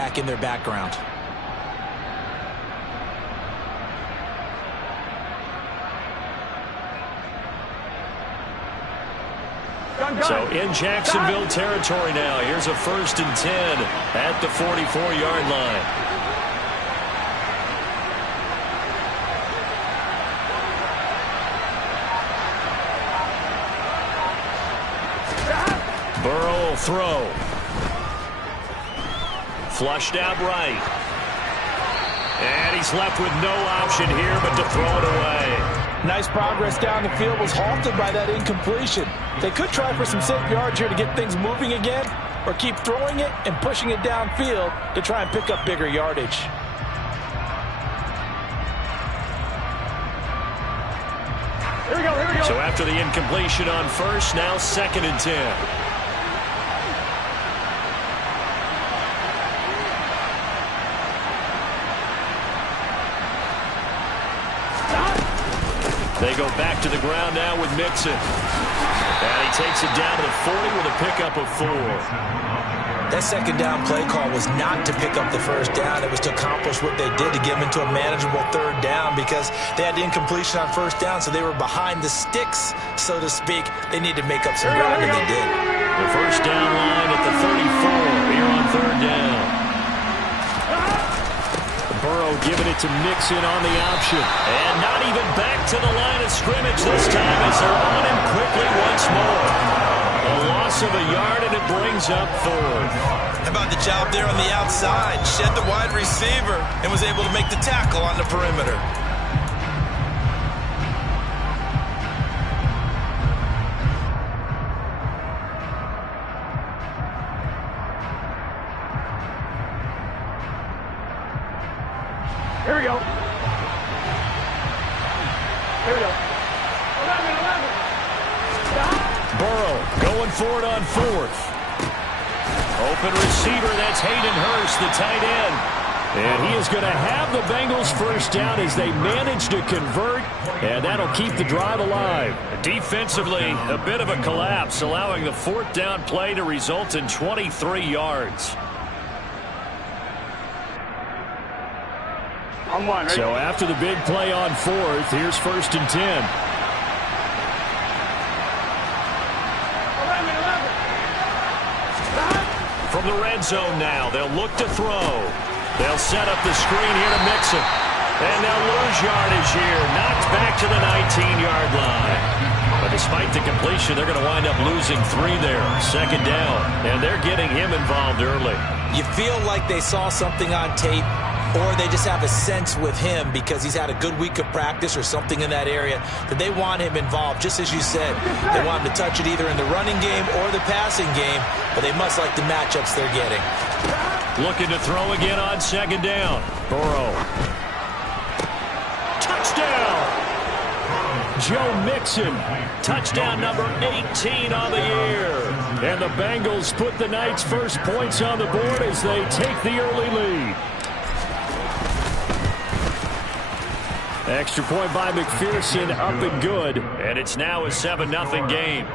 back in their background. So in Jacksonville territory now. Here's a 1st and 10 at the 44-yard line. Burrow will throw. Flushed out right. And he's left with no option here but to throw it away. Nice progress down the field, was halted by that incompletion. They could try for some safe yards here to get things moving again, or keep throwing it and pushing it downfield to try and pick up bigger yardage. Here we go, here we go. So after the incompletion on 1st, now 2nd and 10. They go back to the ground now with Mixon. And he takes it down to the 40 with a pickup of 4. That 2nd down play call was not to pick up the 1st down. It was to accomplish what they did, to get them into a manageable 3rd down, because they had the incompletion on 1st down, so they were behind the sticks, so to speak. They needed to make up some ground, and they did. The 1st down line at the 34 here on 3rd down. Burrow giving it to Mixon on the option. And not even back to the line of scrimmage this time as they're on him quickly once more. A loss of a yard, and it brings up 4th. How about the job there on the outside? Shed the wide receiver and was able to make the tackle on the perimeter. Here we go. Here we go. 11. Burrow going for it on 4th. Open receiver, that's Hayden Hurst, the tight end. And he is going to have the Bengals 1st down as they manage to convert, and that'll keep the drive alive. Defensively, a bit of a collapse, allowing the 4th down play to result in 23 yards. On 1, right? So after the big play on 4th, here's 1st and 10. 11. From the red zone now, they'll look to throw. They'll set up the screen here to Mixon. And they'll lose yardage here. Knocked back to the 19-yard line. But despite the completion, they're going to wind up losing 3 there. 2nd down. And they're getting him involved early. You feel like they saw something on tape, or they just have a sense with him because he's had a good week of practice or something in that area that they want him involved. Just as you said, they want him to touch it either in the running game or the passing game, but they must like the matchups they're getting. Looking to throw again on 2nd down. Burrow. Touchdown! Joe Mixon. Touchdown number 18 on the year. And the Bengals put the Knights' first points on the board as they take the early lead. Extra point by McPherson, up and good. And it's now a 7-0 game.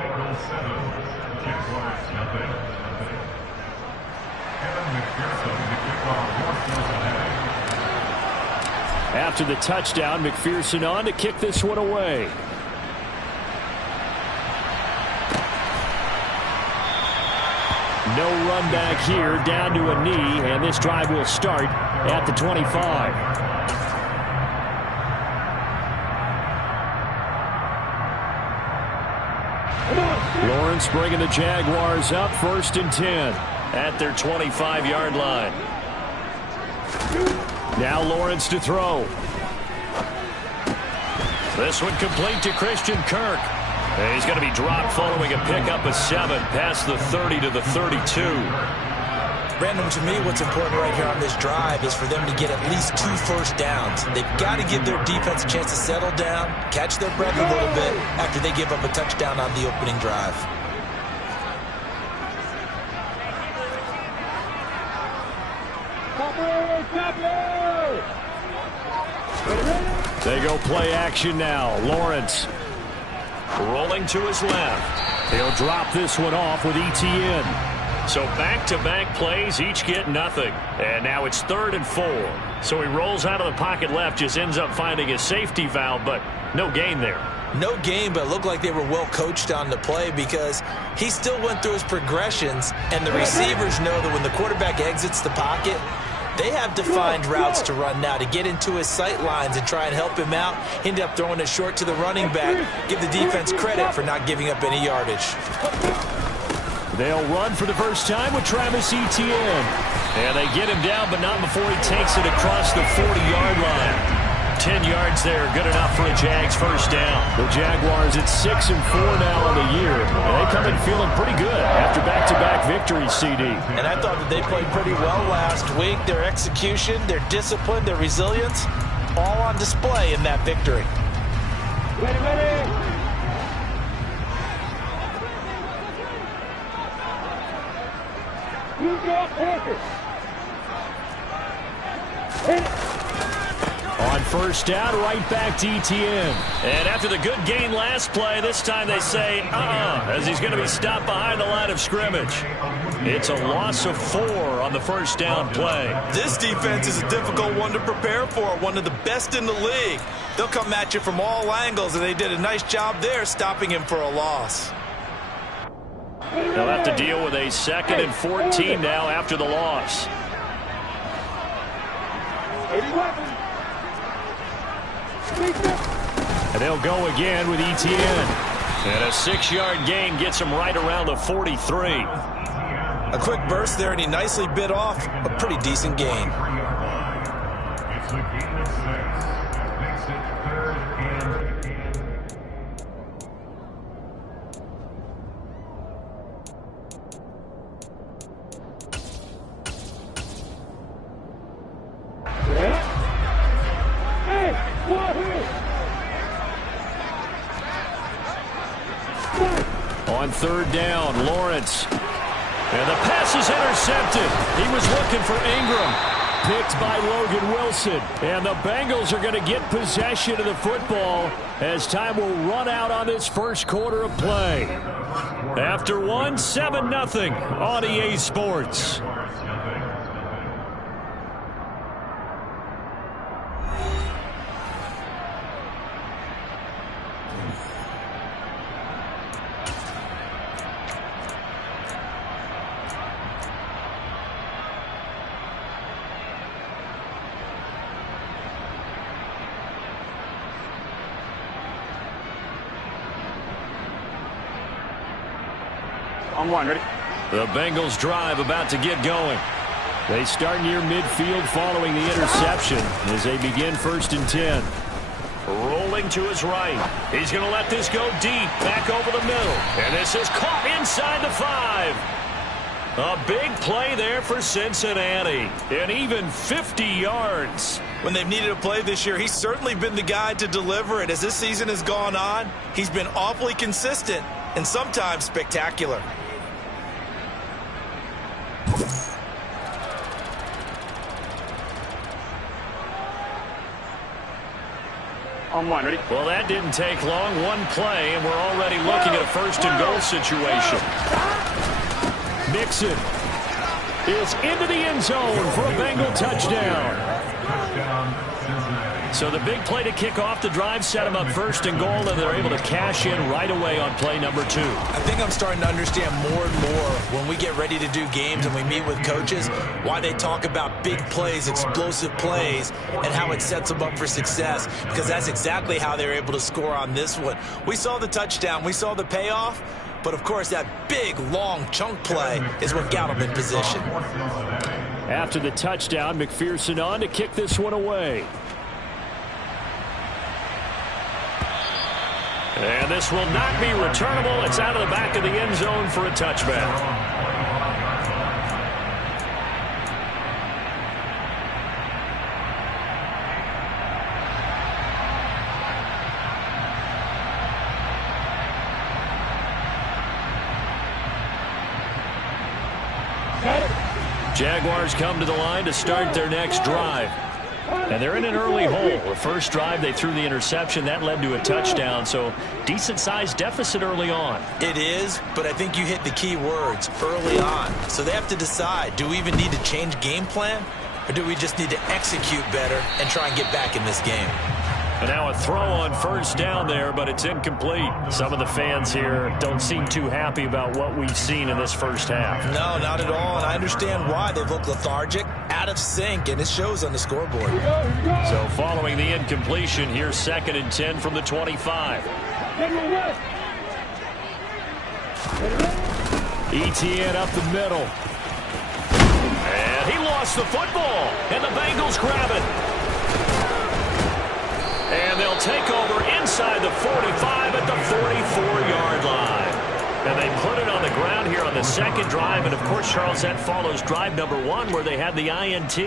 After the touchdown, McPherson on to kick this one away. No run back here, down to a knee, and this drive will start at the 25. Lawrence bringing the Jaguars up, 1st and 10 at their 25-yard line. Now Lawrence to throw. This one complete to Christian Kirk. And he's going to be dropped following a pickup of 7 past the 30 to the 32. Brandon, to me, what's important right here on this drive is for them to get at least 2 first downs. They've got to give their defense a chance to settle down, catch their breath a little bit after they give up a touchdown on the opening drive. They go play action now. Lawrence rolling to his left. He'll drop this one off with ETN. So back-to-back plays, each get nothing. And now it's 3rd and 4. So he rolls out of the pocket left, just ends up finding a safety valve, but no gain there. No gain, but it looked like they were well coached on the play because he still went through his progressions, and the receivers know that when the quarterback exits the pocket, they have defined routes to run now to get into his sight lines and try and help him out. He ended up throwing it short to the running back. Give the defense credit for not giving up any yardage. They'll run for the first time with Travis Etienne. And they get him down, but not before he takes it across the 40-yard line. 10 yards there, good enough for a Jags first down. The Jaguars at 6 and 4 now on the year. And they come in feeling pretty good after back-to-back victories, CD. And I thought that they played pretty well last week. Their execution, their discipline, their resilience, all on display in that victory. Ready. You got Parker. On first down, right back to Etienne. And after the good gain last play, this time they say, as he's going to be stopped behind the line of scrimmage. It's a loss of 4 on the first down play. This defense is a difficult one to prepare for, one of the best in the league. They'll come at you from all angles, and they did a nice job there stopping him for a loss. They'll have to deal with a 2nd and 14 now after the loss. And they'll go again with Etienne. And a 6-yard gain gets him right around the 43. A quick burst there, and he nicely bit off a pretty decent gain. On 3rd down, Lawrence. And the pass is intercepted. He was looking for Ingram. Picked by Logan Wilson. And the Bengals are going to get possession of the football as time will run out on this first quarter of play. After 7-0 on EA Sports. On 1, ready? The Bengals drive about to get going. They start near midfield following the interception as they begin 1st and 10. Rolling to his right. He's going to let this go deep, back over the middle. And this is caught inside the 5. A big play there for Cincinnati. And even 50 yards. When they've needed a play this year, he's certainly been the guy to deliver it. As this season has gone on, he's been awfully consistent and sometimes spectacular. On 1, ready? Well, that didn't take long. One play, and we're already looking at a 1st and goal situation. Mixon is into the end zone for a Bengal touchdown. So the big play to kick off the drive set them up 1st and goal, and they're able to cash in right away on play number 2. I think I'm starting to understand more and more when we get ready to do games and we meet with coaches why they talk about big plays, explosive plays, and how it sets them up for success, because that's exactly how they're able to score on this one. We saw the touchdown. We saw the payoff. But, of course, that big, long chunk play is what got him in position. After the touchdown, McPherson on to kick this one away. And this will not be returnable. It's out of the back of the end zone for a touchback. Jaguars come to the line to start their next drive. And they're in an early hole. The first drive, they threw the interception. That led to a touchdown. So decent-sized deficit early on. It is, but I think you hit the key words, early on. So they have to decide, do we even need to change game plan? Or do we just need to execute better and try and get back in this game? And now a throw on first down there, but it's incomplete. Some of the fans here don't seem too happy about what we've seen in this first half. No, not at all, and I understand why. They've looked lethargic, out of sync, and it shows on the scoreboard. So following the incompletion, here's 2nd and 10 from the 25. Etienne up the middle. And he lost the football, and the Bengals grab it. And they'll take over inside the 45 at the 44-yard line. And they put it on the ground here on the second drive. And, of course, Charles, that follows drive number 1 where they had the INT.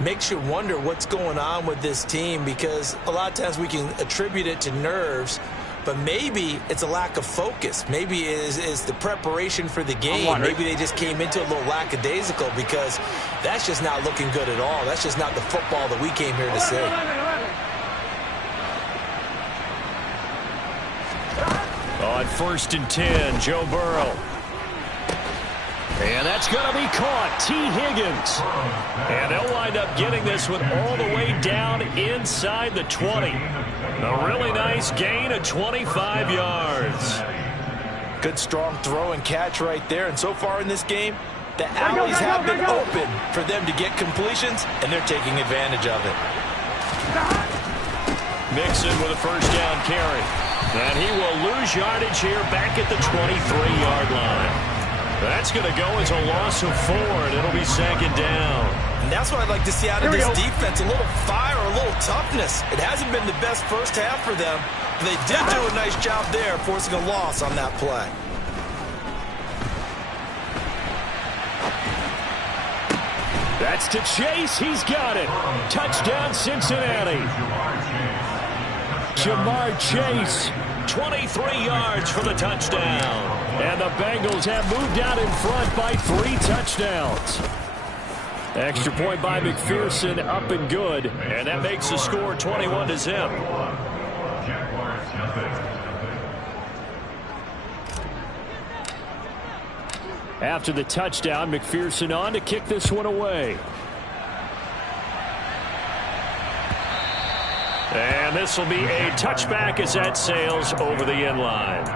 Makes you wonder what's going on with this team because a lot of times we can attribute it to nerves, but maybe it's a lack of focus. Maybe it's the preparation for the game. Maybe they just came into a little lackadaisical because that's just not looking good at all. That's just not the football that we came here to see. On 1st and 10, Joe Burrow. And that's going to be caught. T. Higgins. And they'll wind up getting this one all the way down inside the 20. A really nice gain of 25 yards. Good strong throw and catch right there. And so far in this game, the alleys have been open for them to get completions, and they're taking advantage of it. Mixon with a first down carry. And he will lose yardage here back at the 23-yard line. That's going to go as a loss of 4, and it'll be 2nd down. And that's what I'd like to see out of this defense, a little fire, a little toughness. It hasn't been the best first half for them, but they did do a nice job there forcing a loss on that play. That's to Chase. He's got it. Touchdown, Cincinnati. Jamar Chase, 23 yards for the touchdown. And the Bengals have moved out in front by 3 touchdowns. Extra point by McPherson, up and good. And that makes the score 21-0. After the touchdown, McPherson on to kick this one away. And this will be a touchback as that sails over the end line.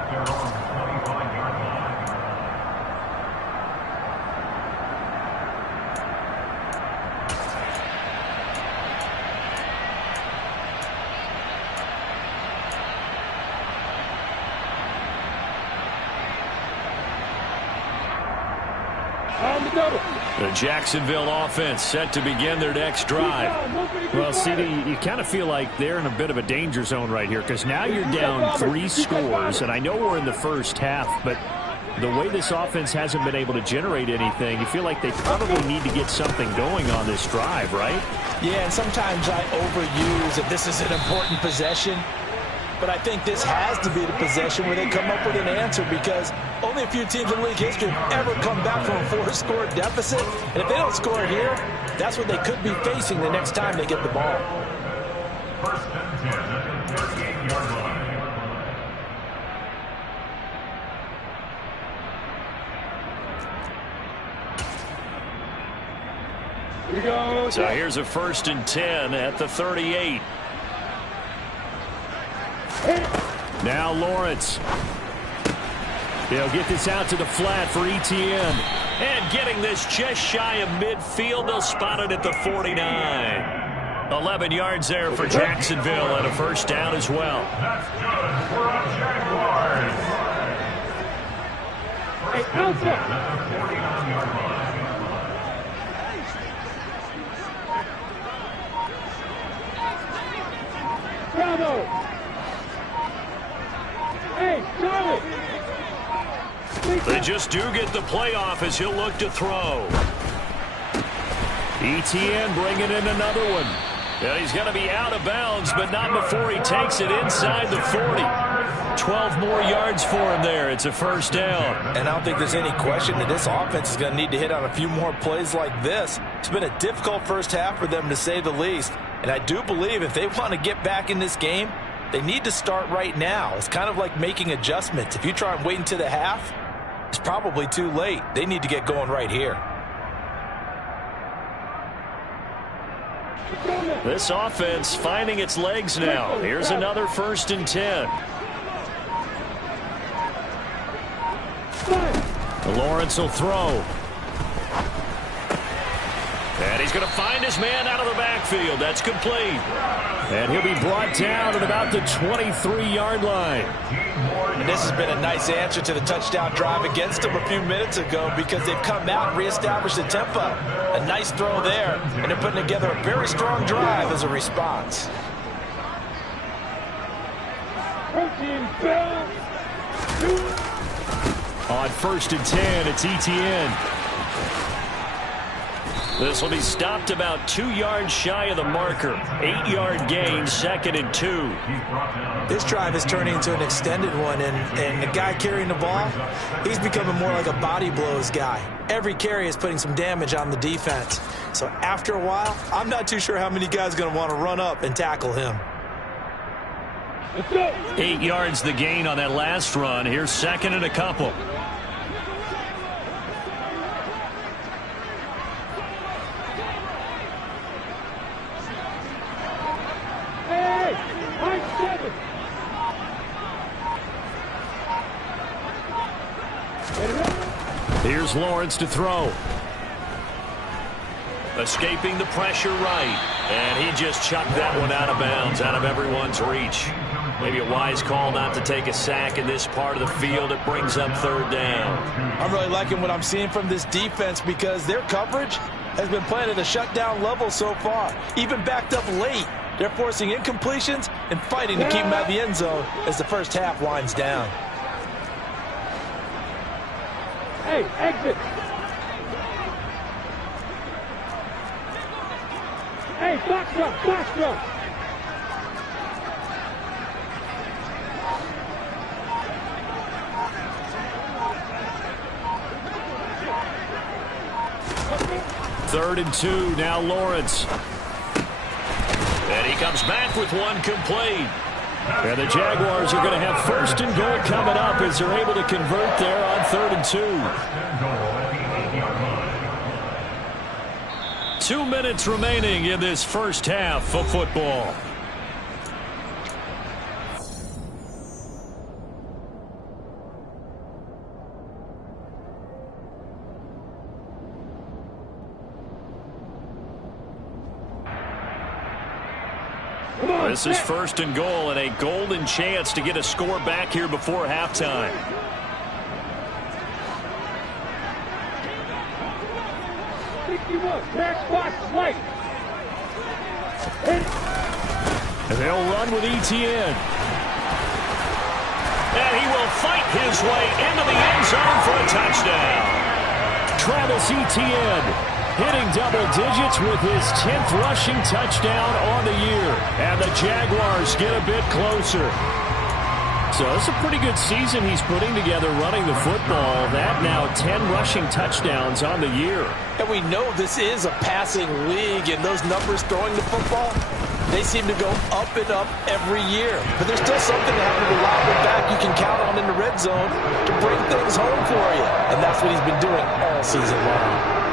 The Jacksonville offense set to begin their next drive. Well, CD, you kind of feel like they're in a bit of a danger zone right here because now you're down 3 scores, and I know we're in the first half, but the way this offense hasn't been able to generate anything, you feel like they probably need to get something going on this drive, right? Yeah, and sometimes I overuse that this is an important possession. But I think this has to be the possession where they come up with an answer because only a few teams in league history have ever come back from a 4-score deficit. And if they don't score here, that's what they could be facing the next time they get the ball. First and 10 at the 38-yard line. So here's a 1st and 10 at the 38. Now Lawrence. They'll get this out to the flat for Etienne. And getting this just shy of midfield, they'll spot it at the 49. 11 yards there for Jacksonville and a first down as well. That's good for a Jaguars. First and 10 at the 49-yard line. Bravo! Hey, Charlie! They just do get the playoff as he'll look to throw. Etienne bringing in another one. Yeah, he's going to be out of bounds, but not before he takes it inside the 40. 12 more yards for him there. It's a first down. And I don't think there's any question that this offense is going to need to hit on a few more plays like this. It's been a difficult first half for them, to say the least. And I do believe if they want to get back in this game, they need to start right now. It's kind of like making adjustments. If you try and wait until the half, it's probably too late. They need to get going right here. This offense finding its legs now. Here's another 1st and 10. Lawrence will throw. And he's going to find his man out of the backfield. That's complete. And he'll be brought down at about the 23-yard line. And this has been a nice answer to the touchdown drive against them a few minutes ago because they've come out and reestablished the tempo. A nice throw there, and they're putting together a very strong drive as a response. On 1st and 10, it's Etienne. This will be stopped about 2 yards shy of the marker. 8-yard gain, 2nd and 2. This drive is turning into an extended one, and the guy carrying the ball, he's becoming more like a body blows guy. Every carry is putting some damage on the defense. So after a while, I'm not too sure how many guys are going to want to run up and tackle him. 8 yards the gain on that last run. Here's 2nd and a couple. Here's Lawrence to throw. Escaping the pressure right. And he just chucked that one out of bounds, out of everyone's reach. Maybe a wise call not to take a sack in this part of the field. It brings up 3rd down. I'm really liking what I'm seeing from this defense because their coverage has been playing at a shutdown level so far. Even backed up late, they're forcing incompletions and fighting to keep them out of the end zone as the first half winds down. Hey, exit. Hey, box up, box up. Third and 2, now Lawrence. And he comes back with one complete. And the Jaguars are going to have 1st and goal coming up as they're able to convert there on 3rd and 2. 2 minutes remaining in this first half of football. This is 1st and goal and a golden chance to get a score back here before halftime. And they'll run with Etienne. And he will fight his way into the end zone for a touchdown. Travis Etienne hitting double digits with his 10th rushing touchdown on the year. And the Jaguars get a bit closer. So it's a pretty good season he's putting together running the football. That now 10 rushing touchdowns on the year. And we know this is a passing league, and those numbers throwing the football, they seem to go up and up every year. But there's still something to have a reliable back you can count on in the red zone to bring things home for you. And that's what he's been doing all season long.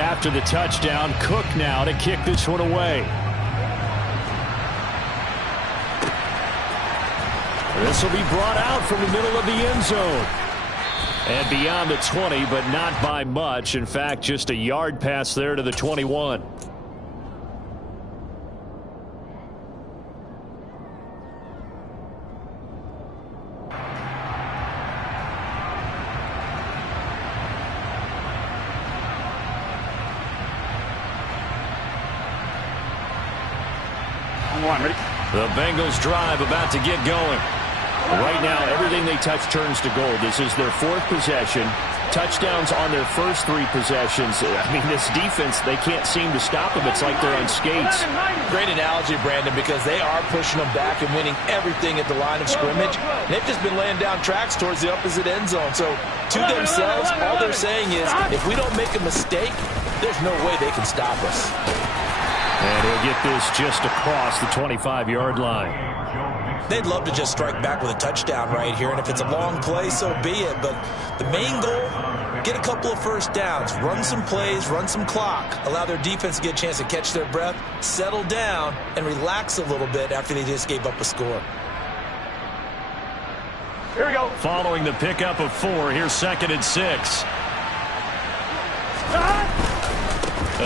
After the touchdown, Cook now to kick this one away. This will be brought out from the middle of the end zone. And beyond the 20, but not by much. In fact, just a yard pass there to the 21. Ready? The Bengals drive about to get going. Right now, everything they touch turns to gold. This is their 4th possession. Touchdowns on their first 3 possessions. I mean, this defense, they can't seem to stop them. It's like they're on skates. Great analogy, Brandon, because they are pushing them back and winning everything at the line of scrimmage. They've just been laying down tracks towards the opposite end zone. So to themselves, all they're saying is, if we don't make a mistake, there's no way they can stop us. And he'll get this just across the 25-yard line. They'd love to just strike back with a touchdown right here, and if it's a long play, so be it. But the main goal, get a couple of first downs, run some plays, run some clock, allow their defense to get a chance to catch their breath, settle down, and relax a little bit after they just gave up a score. Here we go. Following the pickup of 4, here's 2nd and 6.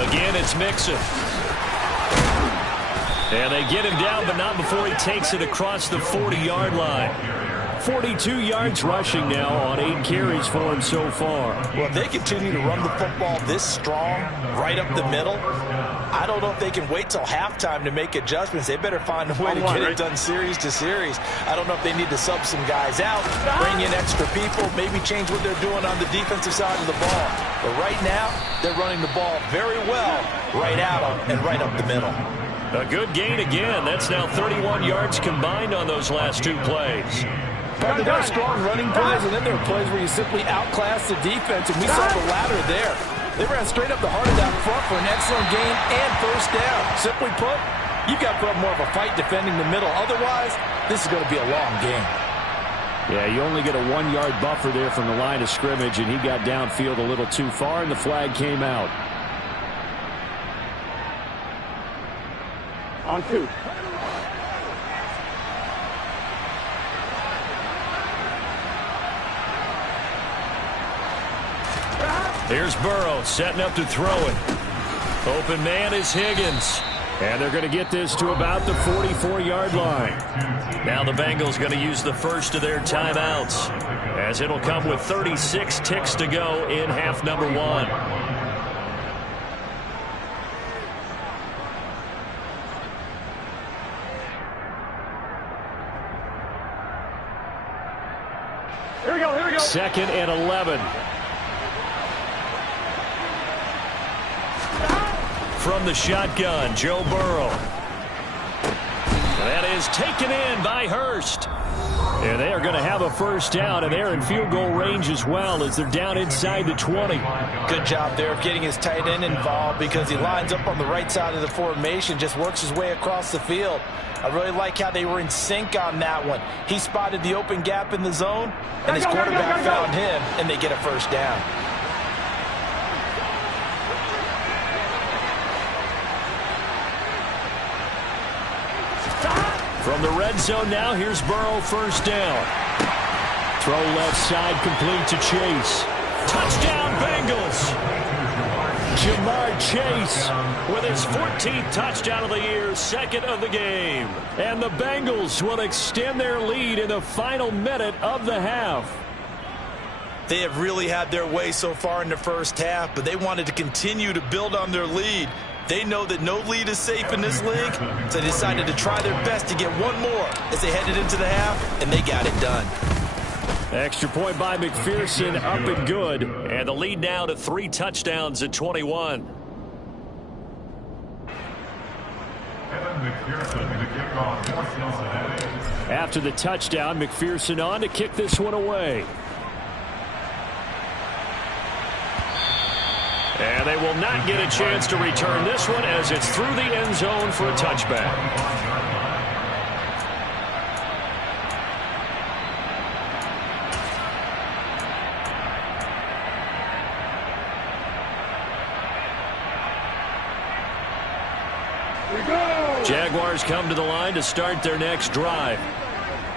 Again, it's Mixon. And they get him down, but not before he takes it across the 40-yard line. 42 yards rushing now on 8 carries for him so far. Well, if they continue to run the football this strong, right up the middle, I don't know if they can wait till halftime to make adjustments. They better find a way to get it done series to series. I don't know if they need to sub some guys out, bring in extra people, maybe change what they're doing on the defensive side of the ball. But right now, they're running the ball very well right at them and right up the middle. A good gain again. That's now 31 yards combined on those last 2 plays. There are strong running plays, and then there are plays where you simply outclass the defense, and we saw the latter there. They ran straight up the heart of that front for an excellent gain and first down. Simply put, you've got to put up more of a fight defending the middle. Otherwise, this is going to be a long game. Yeah, you only get a 1-yard buffer there from the line of scrimmage, and he got downfield a little too far, and the flag came out. On 2. Here's Burrow setting up to throw it. Open man is Higgins. And they're going to get this to about the 44-yard line. Now the Bengals going to use the first of their timeouts, as it'll come with 36 ticks to go in half number 1. Here we go. 2nd and 11. From the shotgun, Joe Burrow. That is taken in by Hurst. And they are going to have a first down, and they're in field goal range as well as they're down inside the 20. Good job there of getting his tight end involved because he lines up on the right side of the formation, just works his way across the field. I really like how they were in sync on that one. He spotted the open gap in the zone, and his quarterback found him, and they get a first down. From the red zone now, here's Burrow, first down. Throw left side, complete to Chase. Touchdown, Bengals! Jamar Chase with his 14th touchdown of the year, 2nd of the game. And the Bengals will extend their lead in the final minute of the half. They have really had their way so far in the first half, but they wanted to continue to build on their lead. They know that no lead is safe in this league, so they decided to try their best to get one more as they headed into the half, and they got it done. Extra point by McPherson, up and good. And the lead now to 3 touchdowns at 21. After the touchdown, McPherson on to kick this one away. And they will not get a chance to return this one as it's through the end zone for a touchback. Jaguars come to the line to start their next drive.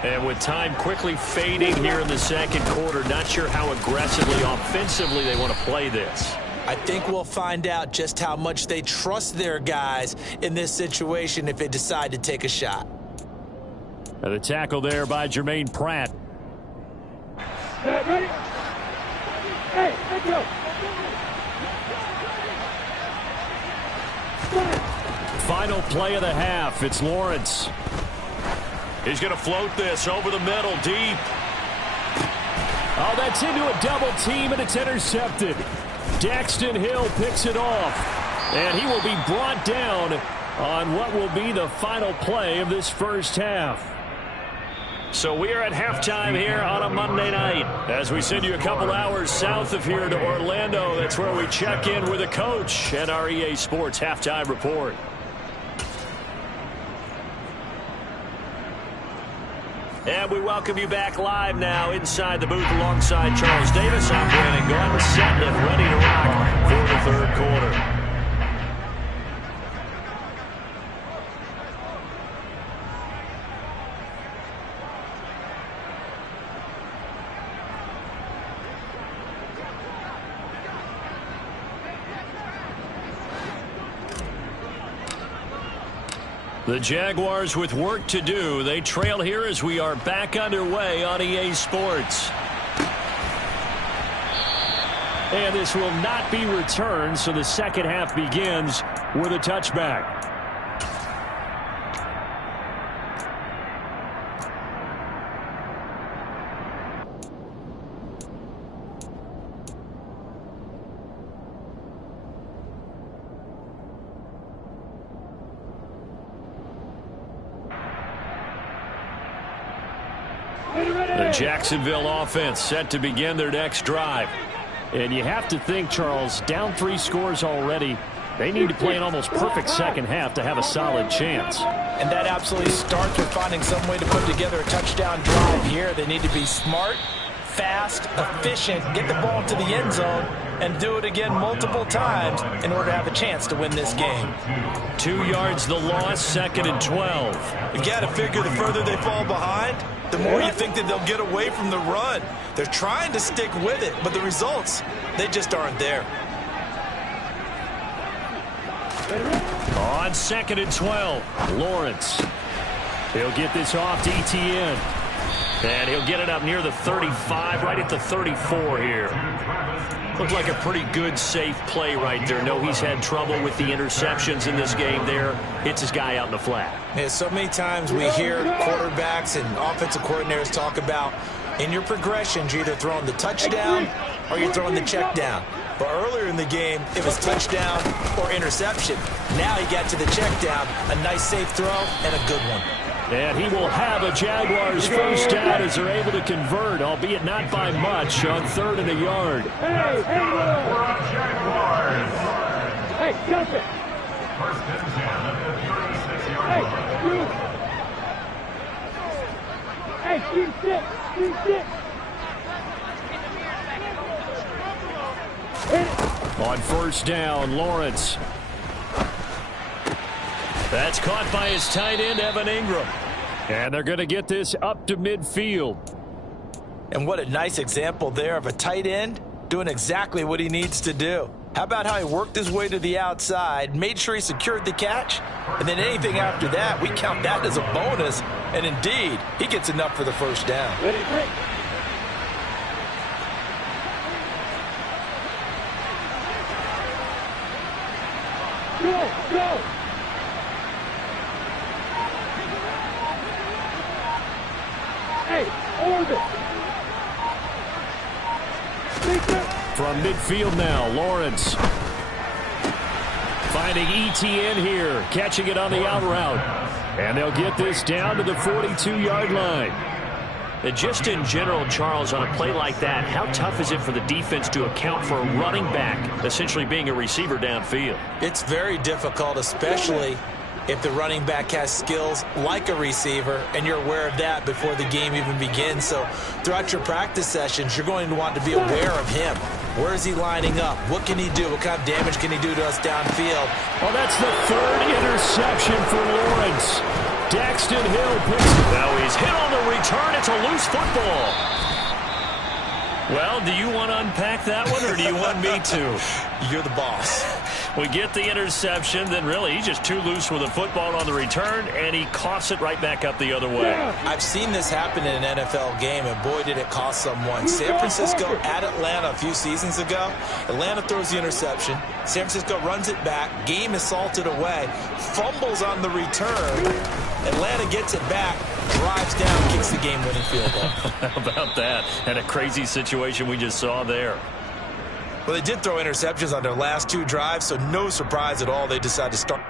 And with time quickly fading here in the second quarter, not sure how aggressively, offensively they want to play this. I think we'll find out just how much they trust their guys in this situation if they decide to take a shot. And the tackle there by Jermaine Pratt. Ready? Hey, let's go. Final play of the half. It's Lawrence. He's going to float this over the middle, deep. Oh, that's into a double team, and it's intercepted. Daxton Hill picks it off, and he will be brought down on what will be the final play of this first half. So we are at halftime here on a Monday night as we send you a couple hours south of here to Orlando. That's where we check in with the coach and our EA Sports halftime report. And we welcome you back live now inside the booth alongside Charles Davis. I'm Brandon Gordon, set and ready to rock for the third quarter. The Jaguars with work to do. They trail here as we are back underway on EA Sports. And this will not be returned, so the second half begins with a touchback. The Jacksonville offense set to begin their next drive. And you have to think, Charles, down 3 scores already. They need to play an almost perfect second half to have a solid chance. And that absolutely starts with finding some way to put together a touchdown drive here. They need to be smart, fast, efficient, get the ball to the end zone, and do it again multiple times in order to have a chance to win this game. 2 yards the loss, 2nd and 12. You got to figure the further they fall behind, the more you think that they'll get away from the run. They're trying to stick with it, but the results, they just aren't there. On 2nd and 12, Lawrence. He'll get this off to ETN. and he'll get it up near the 35, right at the 34 here. Looked like a pretty good, safe play right there. No, he's had trouble with the interceptions in this game there. Hits his guy out in the flat. Yeah, so many times we hear quarterbacks and offensive coordinators talk about in your progressions, you're either throwing the touchdown or you're throwing the check down. But earlier in the game, it was touchdown or interception. Now he got to the check down, a nice safe throw, and a good one. And he will have a Jaguars first down as they're able to convert, albeit not by much, on 3rd and a yard. Hey, Jaguars. hey, jump it. First and 10 at the 36-yard Hey, line. you. Hey, keep stick. Keep stick. On first down, Lawrence. That's caught by his tight end, Evan Ingram. And they're going to get this up to midfield. And what a nice example there of a tight end doing exactly what he needs to do. How about how he worked his way to the outside, made sure he secured the catch, and then anything after that, we count that as a bonus. And indeed, he gets enough for the first down. Ready, break. Go, go. Hey, orbit. From midfield now, Lawrence. Finding ETN here, catching it on the out route. And they'll get this down to the 42-yard line. And just in general, Charles, on a play like that, how tough is it for the defense to account for a running back essentially being a receiver downfield? It's very difficult, especially if the running back has skills like a receiver, and you're aware of that before the game even begins. So throughout your practice sessions, you're going to want to be aware of him. Where is he lining up? What can he do? What kind of damage can he do to us downfield? Oh, that's the 3rd interception for Lawrence. Daxton Hill picks it. Now he's hit on the return. It's a loose football. Well, do you want to unpack that one, or do you want me to? You're the boss. We get the interception, then really he's just too loose with the football on the return, and he coughs it right back up the other way. I've seen this happen in an NFL game, and boy, did it cost someone. San Francisco at Atlanta a few seasons ago. Atlanta throws the interception. San Francisco runs it back. Game is salted away. Fumbles on the return. Atlanta gets it back. drives down, kicks the game-winning field goal. How about that? And a crazy situation we just saw there. Well, they did throw interceptions on their last 2 drives, so no surprise at all they decided to start.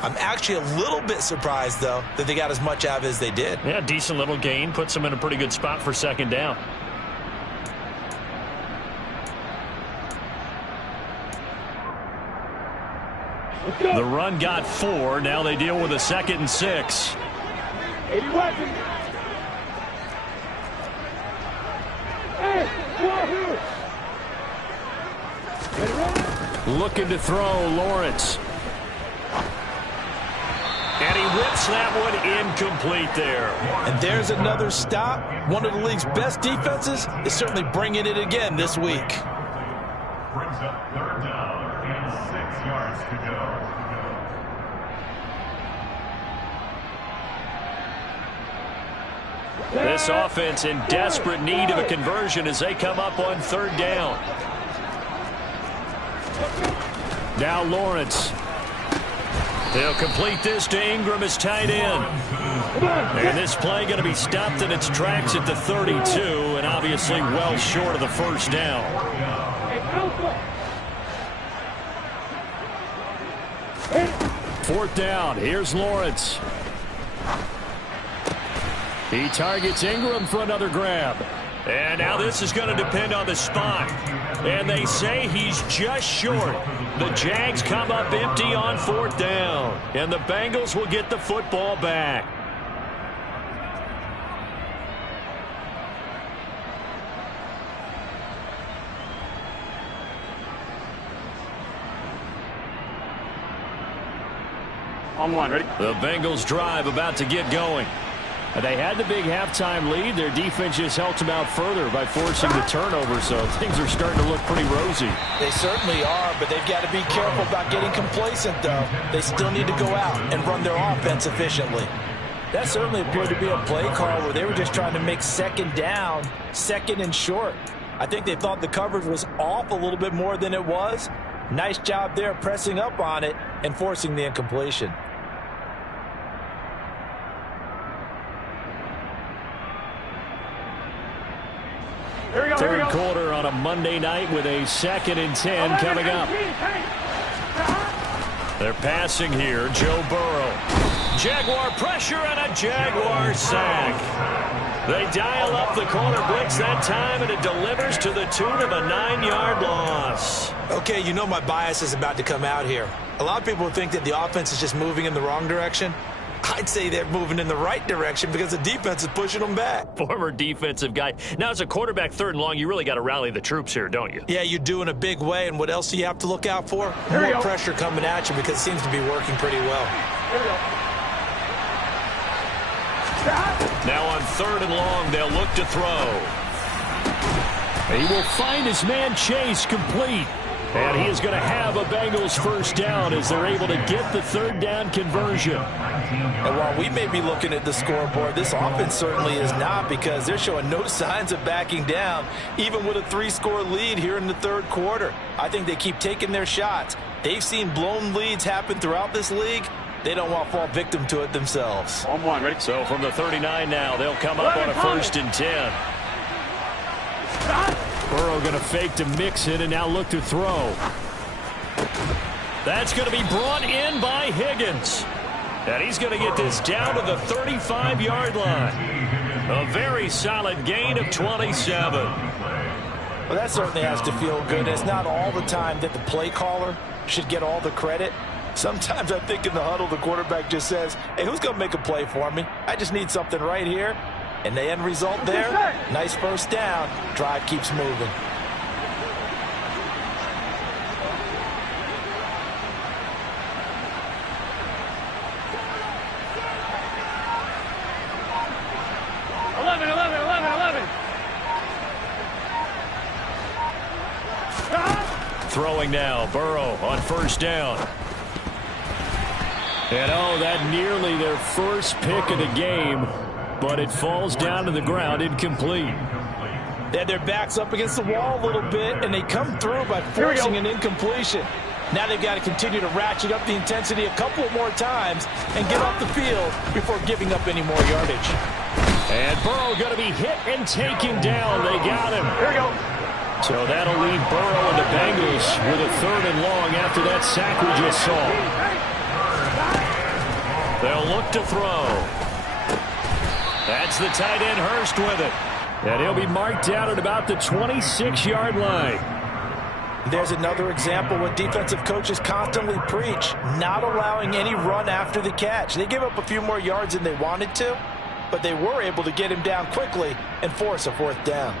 I'm actually a little bit surprised, though, that they got as much out of it as they did. Yeah, decent little gain. Puts them in a pretty good spot for second down. The run got 4. Now they deal with a 2nd and 6. 80 weapons. Hey, Wahoo! Get ready. Looking to throw, Lawrence. And he whips that one incomplete there. And there's another stop. One of the league's best defenses is certainly bringing it again this week. Brings up 3rd down and 6 yards to go. This offense in desperate need of a conversion as they come up on 3rd down. Now Lawrence. They'll complete this to Ingram as tight end. And this play going to be stopped in its tracks at the 32, and obviously well short of the 1st down. Fourth down. Here's Lawrence. He targets Ingram for another grab. And now this is going to depend on the spot. And they say he's just short. The Jags come up empty on 4th down. And the Bengals will get the football back. On 1, ready? The Bengals drive about to get going. They had the big halftime lead. Their defense just helped them out further by forcing the turnover, so things are starting to look pretty rosy. They certainly are, but they've got to be careful about getting complacent, though. They still need to go out and run their offense efficiently. That certainly appeared to be a play call where they were just trying to make 2nd down, 2nd and short. I think they thought the coverage was off a little bit more than it was. Nice job there pressing up on it and forcing the incompletion. Third quarter on a Monday night with a 2nd and 10 coming up. They're passing here. Joe Burrow. Jaguar pressure and a Jaguar sack. They dial up the corner blitz that time, and it delivers to the tune of a 9-yard loss. Okay, you know my bias is about to come out here. A lot of people think that the offense is just moving in the wrong direction. I'd say they're moving in the right direction because the defense is pushing them back. Former defensive guy. Now, as a quarterback 3rd and long, you really got to rally the troops here, don't you? Yeah, you do in a big way. And what else do you have to look out for? More pressure coming at you because it seems to be working pretty well. Now on 3rd and long, they'll look to throw. He will find his man Chase complete. And he is going to have a Bengals 1st down as they're able to get the 3rd down conversion. And while we may be looking at the scoreboard, this offense certainly is not, because they're showing no signs of backing down, even with a 3-score lead here in the 3rd quarter. I think they keep taking their shots. They've seen blown leads happen throughout this league. They don't want to fall victim to it themselves. On 1, ready? So from the 39 now, they'll come up on a 1st and 10. Burrow going to fake to mix it and now look to throw. That's going to be brought in by Higgins. And he's going to get this down to the 35-yard line. A very solid gain of 27. Well, that certainly has to feel good. It's not all the time that the play caller should get all the credit. Sometimes I think in the huddle, the quarterback just says, hey, who's going to make a play for me? I just need something right here. And the end result there, nice first down. Drive keeps moving. Throwing now, Burrow on first down. And oh, that nearly their first pick of the game, but it falls down to the ground, incomplete. They had their backs up against the wall a little bit, and they come through by forcing an incompletion. Now they've got to continue to ratchet up the intensity a couple more times and get off the field before giving up any more yardage. And Burrow going to be hit and taken down. They got him. Here we go. So that'll leave Burrow and the Bengals with a 3rd and long after that sack we just saw. They'll look to throw. That's the tight end Hurst with it. And he'll be marked down at about the 26-yard line. There's another example what defensive coaches constantly preach, not allowing any run after the catch. They gave up a few more yards than they wanted to, but they were able to get him down quickly and force a 4th down.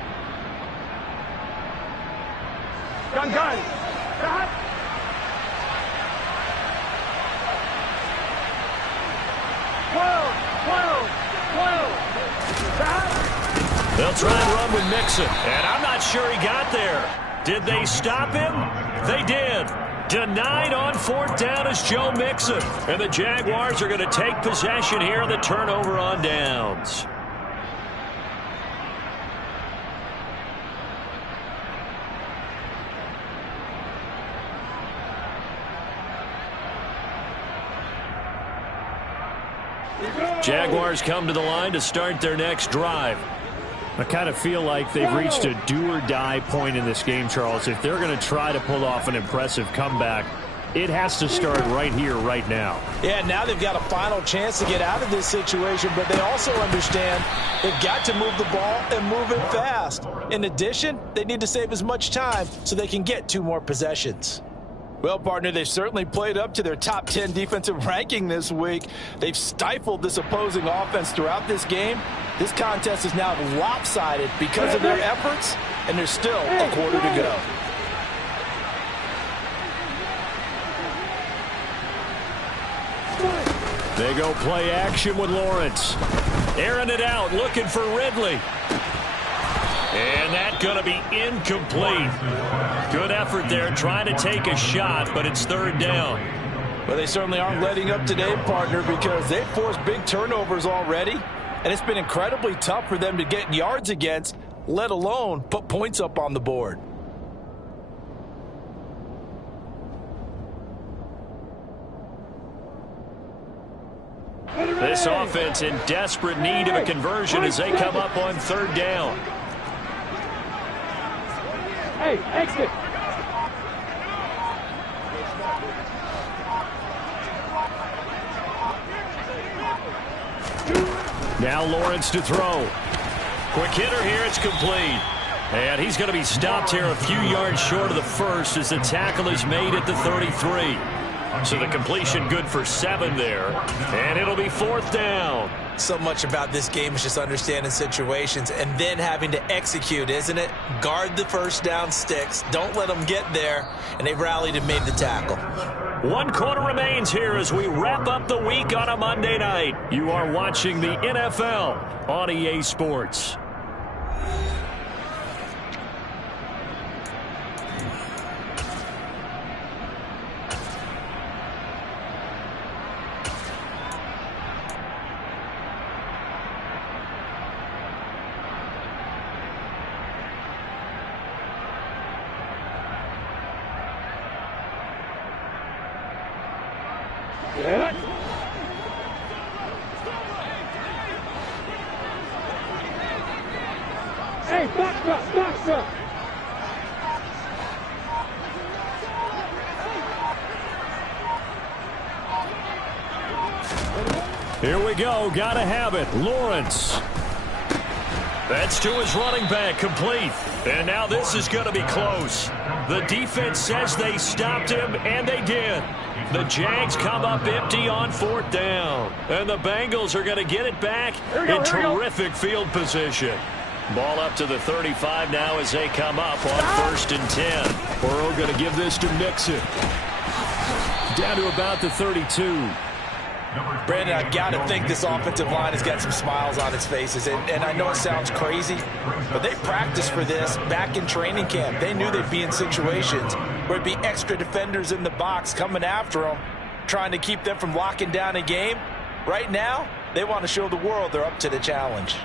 Gun. Got. They'll try and run with Mixon. And I'm not sure he got there. Did they stop him? They did. Denied on 4th down is Joe Mixon. And the Jaguars are going to take possession here on the turnover on downs. Jaguars come to the line to start their next drive. I kind of feel like they've reached a do-or-die point in this game, Charles. If they're going to try to pull off an impressive comeback, it has to start right here, right now. Yeah, now they've got a final chance to get out of this situation, but they also understand they've got to move the ball and move it fast. In addition, they need to save as much time so they can get 2 more possessions. Well, partner, they've certainly played up to their top 10 defensive ranking this week. They've stifled this opposing offense throughout this game. This contest is now lopsided because of their efforts, and there's still a quarter to go. They go play action with Lawrence. Airing it out, looking for Ridley. And that's going to be incomplete. Good effort there, trying to take a shot, but it's 3rd down. Well, they certainly aren't letting up today, partner, because they've forced big turnovers already, and it's been incredibly tough for them to get yards against, let alone put points up on the board. This offense in desperate need of a conversion as they come up on 3rd down. Hey, exit. Now Lawrence to throw. Quick hitter here, it's complete. And he's going to be stopped here a few yards short of the first as the tackle is made at the 33. So the completion good for 7 there. And it'll be 4th down. So much about this game is just understanding situations and then having to execute, isn't it? Guard the first down sticks. Don't let them get there. And they've rallied and made the tackle. 1 quarter remains here as we wrap up the week on a Monday night. You are watching the NFL on EA Sports. Hey, back up. Here we go. Gotta have it. Lawrence. That's to his running back, complete. And now this is going to be close. The defense says they stopped him, and they did. The Jags come up empty on 4th down. And the Bengals are going to get it back in terrific field position. Ball up to the 35 now as they come up on 1st and 10. Burrow going to give this to Mixon. Down to about the 32. Brandon, I got to think this offensive line has got some smiles on its faces. And I know it sounds crazy, but they practiced for this back in training camp. They knew they'd be in situations where it'd be extra defenders in the box coming after them, trying to keep them from locking down a game. Right now, they want to show the world they're up to the challenge.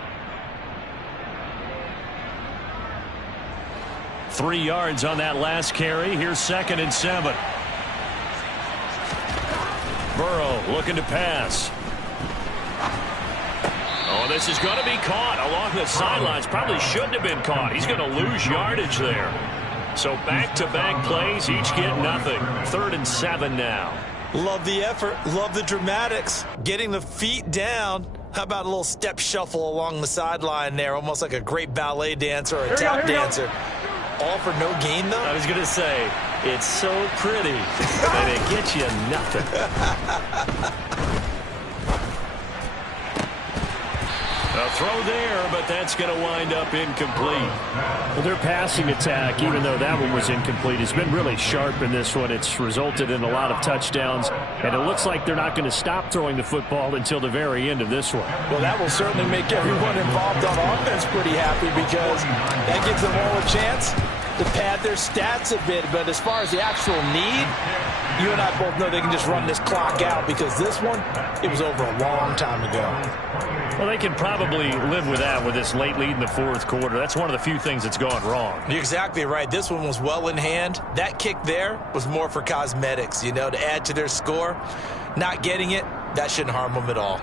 3 yards on that last carry. Here's 2nd and 7. Burrow looking to pass. Oh, this is going to be caught along the sidelines. Probably shouldn't have been caught. He's going to lose yardage there. So back-to-back plays, each get nothing. 3rd and 7 now. Love the effort. Love the dramatics. Getting the feet down. How about a little step shuffle along the sideline there, almost like a great ballet dancer or a tap dancer. All for no gain, though? I was going to say, it's so pretty that it gets you nothing. A throw there, but that's going to wind up incomplete. Well, their passing attack, even though that one was incomplete, has been really sharp in this one. It's resulted in a lot of touchdowns, and it looks like they're not going to stop throwing the football until the very end of this one. Well, that will certainly make everyone involved on offense pretty happy because that gives them all a chance to pad their stats a bit. But as far as the actual need, you and I both know they can just run this clock out because this one, it was over a long time ago. Well, they can probably live with that with this late lead in the 4th quarter. That's one of the few things that's gone wrong. You're exactly right. This one was well in hand. That kick there was more for cosmetics, you know, to add to their score. Not getting it, that shouldn't harm them at all.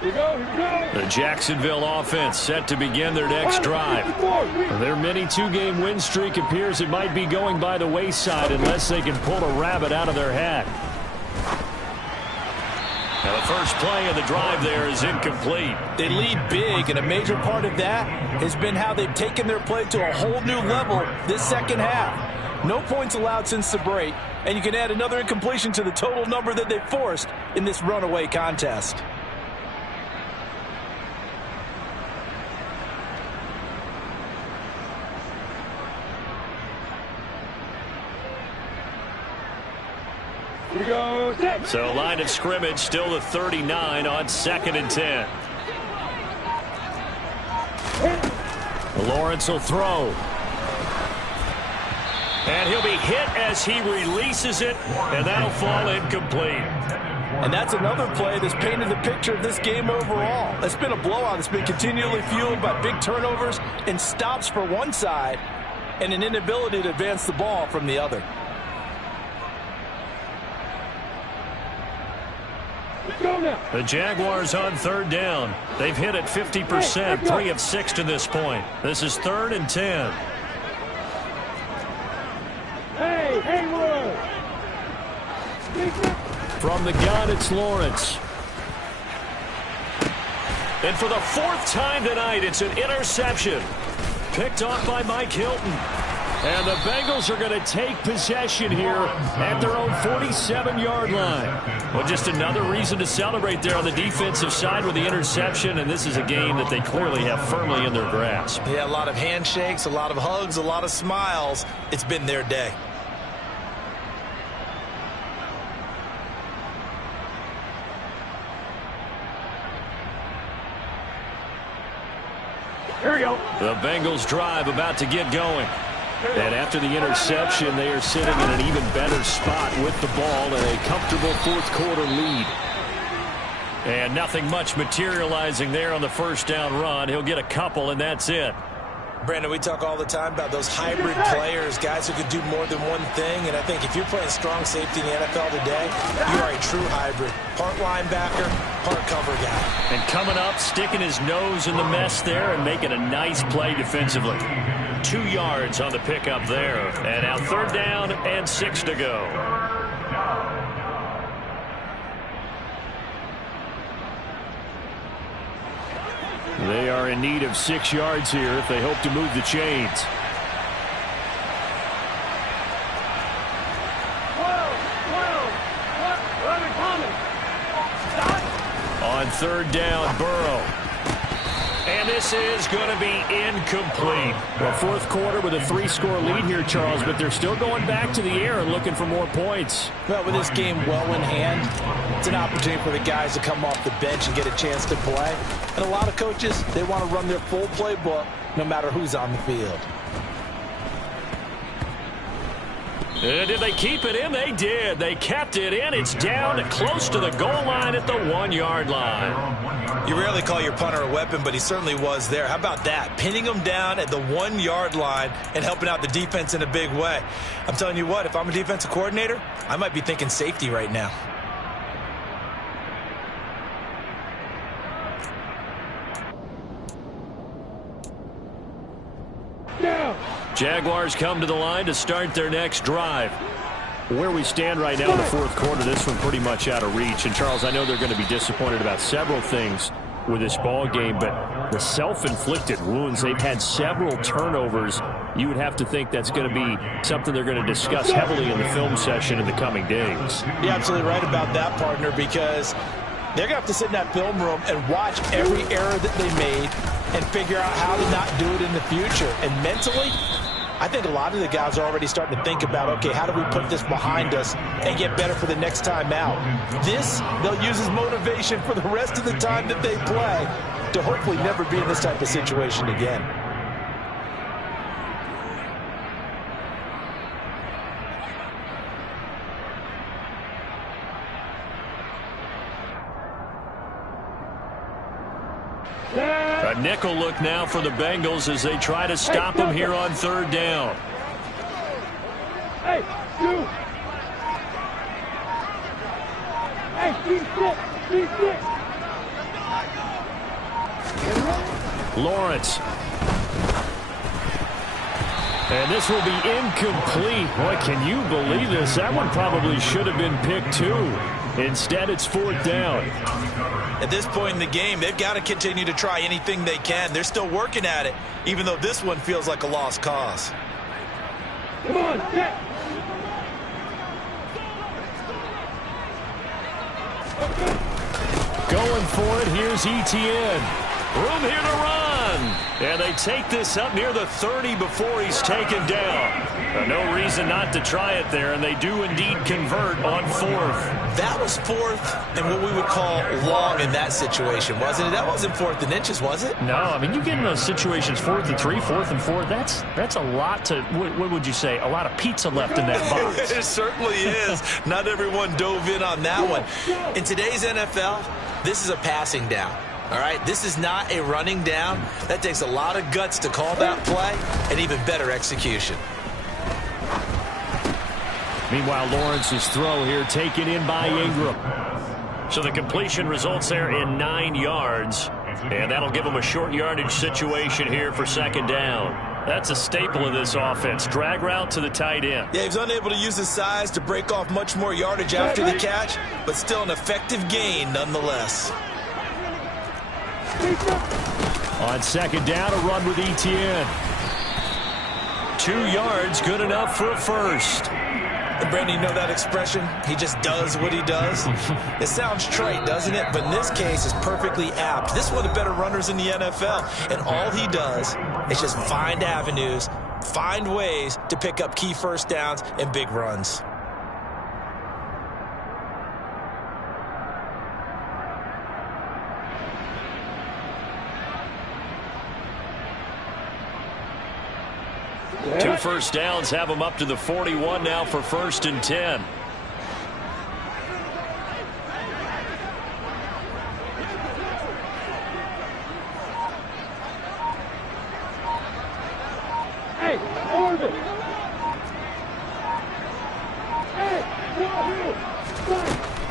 The Jacksonville offense set to begin their next drive. Their mini 2-game win streak appears it might be going by the wayside unless they can pull a rabbit out of their hat. Now the first play of the drive there is incomplete. They lead big, and a major part of that has been how they've taken their play to a whole new level this second half. No points allowed since the break, and you can add another incompletion to the total number that they forced in this runaway contest. So line of scrimmage still the 39 on 2nd and 10. Lawrence will throw. And he'll be hit as he releases it, and that'll fall incomplete. And that's another play that's painted the picture of this game overall. It's been a blowout. It's been continually fueled by big turnovers and stops for one side and an inability to advance the ball from the other. The Jaguars on 3rd down. They've hit it 50%, 3 of 6 to this point. This is 3rd and 10. From the gun, it's Lawrence. And for the 4th time tonight, it's an interception. Picked off by Mike Hilton. And the Bengals are going to take possession here at their own 47-yard line. Well, just another reason to celebrate there on the defensive side with the interception, and this is a game that they clearly have firmly in their grasp. Yeah, a lot of handshakes, a lot of hugs, a lot of smiles. It's been their day. Here we go. The Bengals drive about to get going. And after the interception, they are sitting in an even better spot with the ball and a comfortable 4th quarter lead. And nothing much materializing there on the 1st down run. He'll get a couple, and that's it. Brandon, we talk all the time about those hybrid players, guys who could do more than one thing. And I think if you're playing strong safety in the NFL today, you are a true hybrid. Part linebacker, part cover guy. And coming up, sticking his nose in the mess there and making a nice play defensively. 2 yards on the pickup there. And now 3rd down and 6 to go. They are in need of 6 yards here if they hope to move the chains. On 3rd down, Burrow. And this is going to be incomplete. Well, 4th quarter with a 3-score lead here, Charles, but they're still going back to the air and looking for more points. Well, with this game well in hand, it's an opportunity for the guys to come off the bench and get a chance to play. And a lot of coaches, they want to run their full playbook no matter who's on the field. And did they keep it in? They did. They kept it in. It's down close to the goal line at the 1-yard line. You rarely call your punter a weapon, but he certainly was there. How about that? Pinning him down at the 1-yard line and helping out the defense in a big way. I'm telling you what, if I'm a defensive coordinator, I might be thinking safety right now. Jaguars come to the line to start their next drive. Where we stand right now in the 4th quarter, this one pretty much out of reach. And, Charles, I know they're going to be disappointed about several things with this ball game, but the self-inflicted wounds, they've had several turnovers. You would have to think that's going to be something they're going to discuss heavily in the film session in the coming days. You're absolutely right about that, partner, because they're going to have to sit in that film room and watch every error that they made and figure out how to not do it in the future. And mentally, I think a lot of the guys are already starting to think about, okay, how do we put this behind us and get better for the next time out? This, they'll use as motivation for the rest of the time that they play to hopefully never be in this type of situation again. A nickel look now for the Bengals as they try to stop him here on 3rd down. Hey, you. Hey, D6. Lawrence. And this will be incomplete. Boy, can you believe this? That one probably should have been picked too. Instead, it's 4th down. At this point in the game, they've got to continue to try anything they can. They're still working at it, even though this one feels like a lost cause. Come on, get. Going for it, here's Etienne. Room here to run. And they take this up near the 30 before he's taken down. No reason not to try it there, and they do indeed convert on 4th. That was 4th and what we would call long in that situation, wasn't it? That wasn't 4th and inches, was it? No, I mean, you get in those situations 4th and 3, 4th and 4. That's a lot to, what would you say, a lot of pizza left in that box. It certainly is. Not everyone dove in on that one. In today's NFL, this is a passing down. All right, this is not a running down. That takes a lot of guts to call that play and even better execution. Meanwhile, Lawrence's throw here taken in by Ingram. So the completion results there in 9 yards. And that'll give them a short yardage situation here for 2nd down. That's a staple of this offense. Drag route to the tight end. Yeah, he's unable to use his size to break off much more yardage after the catch, but still an effective gain nonetheless. On 2nd down, a run with Etienne. 2 yards, good enough for a first. And Brandon, you know that expression? He just does what he does. It sounds trite, doesn't it? But in this case, it's perfectly apt. This is one of the better runners in the NFL. And all he does is just find avenues, find ways to pick up key first downs and big runs. Two first downs have them up to the 41 now for 1st and 10.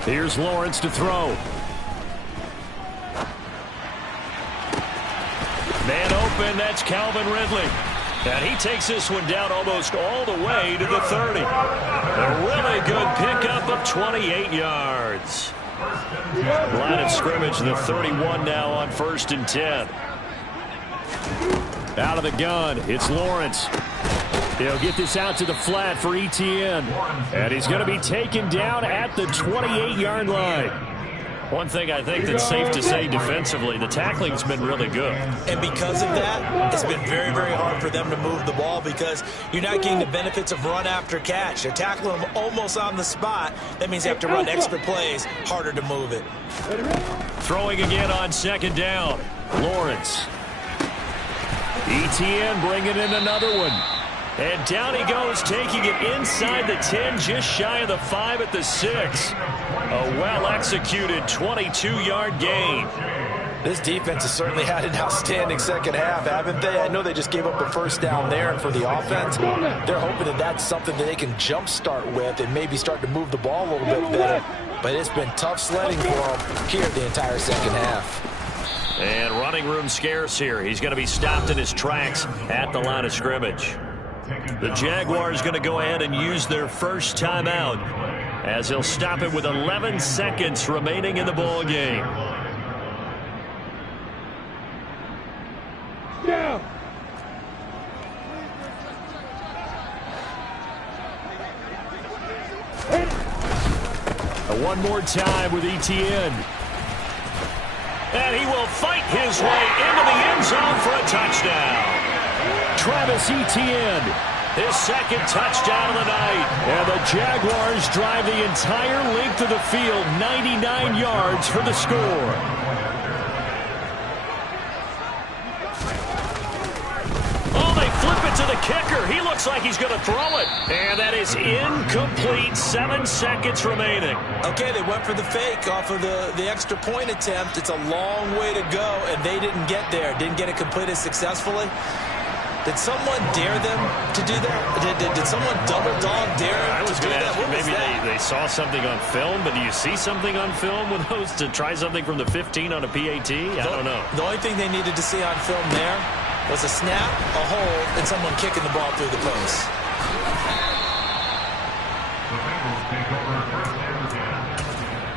Here's Lawrence to throw. Man open, that's Calvin Ridley. And he takes this one down almost all the way to the 30. A really good pickup of 28 yards. Line of scrimmage, the 31 now on 1st and 10. Out of the gun, it's Lawrence. He'll get this out to the flat for Etienne. And he's going to be taken down at the 28-yard line. One thing I think that's safe to say defensively, the tackling's been really good. And because of that, it's been very, very hard for them to move the ball because you're not getting the benefits of run after catch. They're tackling them almost on the spot. That means you have to run extra plays, harder to move it. Throwing again on 2nd down. Lawrence. Etienne bringing in another one. And down he goes, taking it inside the 10, just shy of the 5 at the 6. A well-executed 22-yard gain. This defense has certainly had an outstanding second half, haven't they? I know they just gave up a first down there, and for the offense, they're hoping that that's something that they can jumpstart with and maybe start to move the ball a little bit better. But it's been tough sledding for them here the entire second half. And running room scarce here. He's going to be stopped in his tracks at the line of scrimmage. The Jaguars going to go ahead and use their first timeout as he'll stop it with 11 seconds remaining in the ball game. Down. One more time with Etienne. And he will fight his way into the end zone for a touchdown. Travis Etienne, his 2nd touchdown of the night. And the Jaguars drive the entire length of the field, 99 yards for the score. Oh, they flip it to the kicker. He looks like he's going to throw it. And that is incomplete. 7 seconds remaining. Okay, they went for the fake off of the extra point attempt. It's a long way to go, and they didn't get there. Didn't get it completed successfully. Did someone dare them to do that? Did someone double dog dare I was to do going to that? ask you, maybe they saw something on film, but do you see something on film with those to try something from the 15 on a PAT? I don't know. The only thing they needed to see on film there was a snap, a hold, and someone kicking the ball through the post. The Bengals take over 1st and 10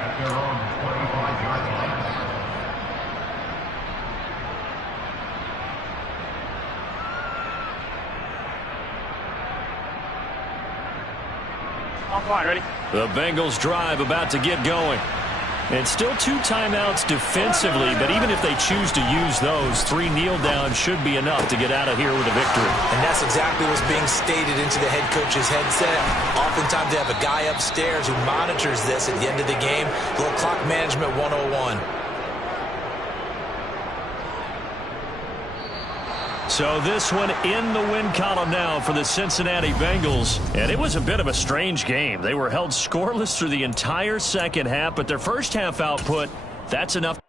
at their own 25-yard line. I'm fine, ready? The Bengals drive about to get going. And still 2 timeouts defensively, but even if they choose to use those, 3 kneel downs should be enough to get out of here with a victory. And that's exactly what's being stated into the head coach's headset. Oftentimes they have a guy upstairs who monitors this at the end of the game. A little clock management 101. So this one in the win column now for the Cincinnati Bengals. And it was a bit of a strange game. They were held scoreless through the entire second half, but their first half output, that's enough.